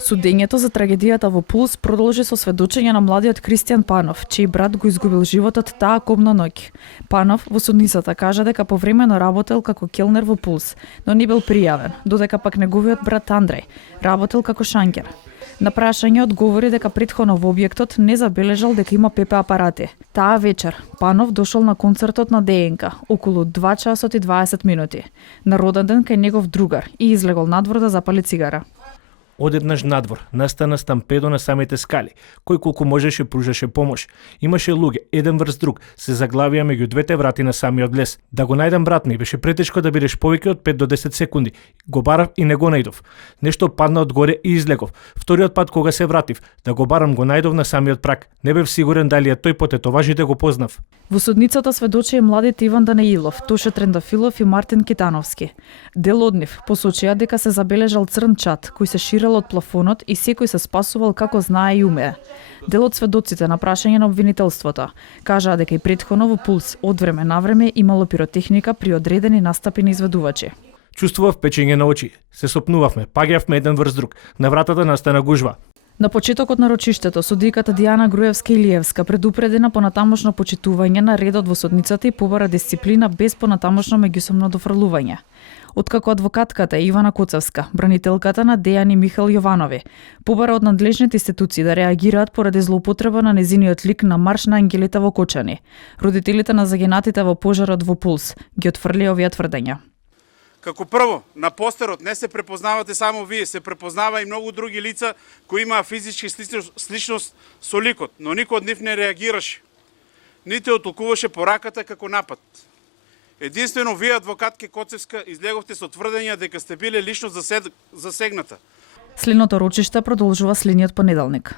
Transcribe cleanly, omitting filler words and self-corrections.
Судењето за трагедијата во Пулс продолжи со сведочење на младиот Кристијан Панов, чиј брат го изгубил животот таа кобна ноќ. Панов во судницата кажа дека повремено работел како келнер во Пулс, но не бил пријавен, додека пак неговиот брат Андреј работел како шанкер. На прашање одговори дека претходно во објектот не забележал дека има ПП апарати. Таа вечер Панов дошол на концертот на ДНК околу 2 часот и 20 минути. На роден ден кај негов другар и излегол надвор да запали цигара. Одеднаш надвор настана стампедо на самите скали, кој колку можеше пружаше помош. Имаше луѓе, еден врз друг, се заглавија меѓу двете врати на самиот лес. Да го најдам брат ми, беше претешко да бидеш повеќе од 5 до 10 секунди. Го барав и не го најдов. Нешто падна одгоре и излегов. Вториот пат кога се вратив, да го барам го најдов на самиот прак. Не бев сигурен дали е тој, по тетоважите го познав. Во судницата сведочи и младите Иван Данеилов, Тоше Трендафилов и Мартин Китановски. Дел од нив посочија дека се забележал црн чат кој се ширел од плафонот и секој се спасувал како знае и умее. Дел од сведоците на прашање на обвинителството кажаа дека и претходно во Пулс од време на време имало пиротехника при одредени настапи на изведувачи. Чувствував печење на очи. Се сопнувавме, паѓавме еден врз друг. На вратата настана гужва. На почетокот на рочиштето, судиката Дијана Груевска-Илиевска предупреди на понатамошно почитување на редот во судницата и побара дисциплина без понатамошно меѓусобно дофрлување. Откако адвокатката Ивана Коцевска, бранителката на Дејан и Михаил Јованови, побара од надлежните институции да реагираат поради злоупотреба на незиниот лик на марш на ангелите во Кочани. Родителите на загинатите во пожарот во Пулс ги отфрлија овие тврдења. Како прво, на постерот не се препознавате само вие, се препознава и многу други лица кои имаа физички сличност со ликот, но никој од нив не реагираше. Ниту отолкуваше пораката како напад. Единствено вие, адвокатке Коцевска, излеговте со тврдења дека сте биле лично засегната. Следното рочиште продолжува следниот понеделник.